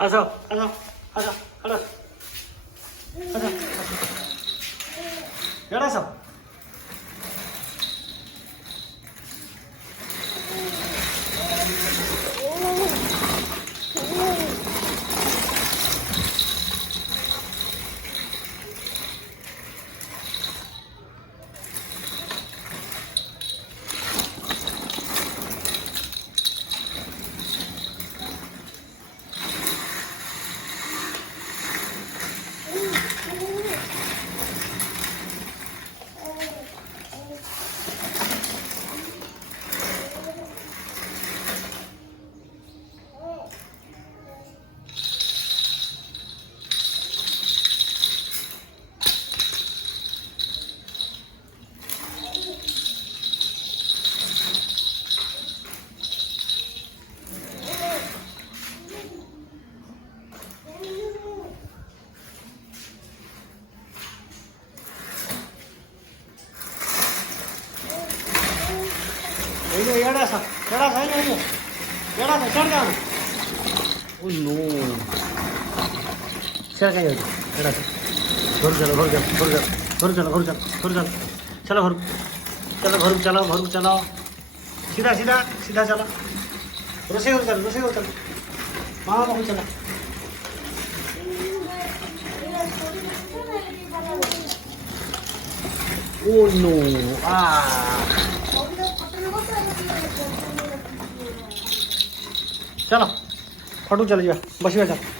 असं असं असं असं असं एवढा सा चढ़ जाना ओ नो चल कहीं एड़ा सा घर चलो घर चलो घर चलो घर चलो घर चलो घर चलो चलो घर चलो घर चलो सीधा सीधा सीधा चलो रोसे घर चलो मामा बाबू चलो ओ नो चलो फटू चल जा बस चल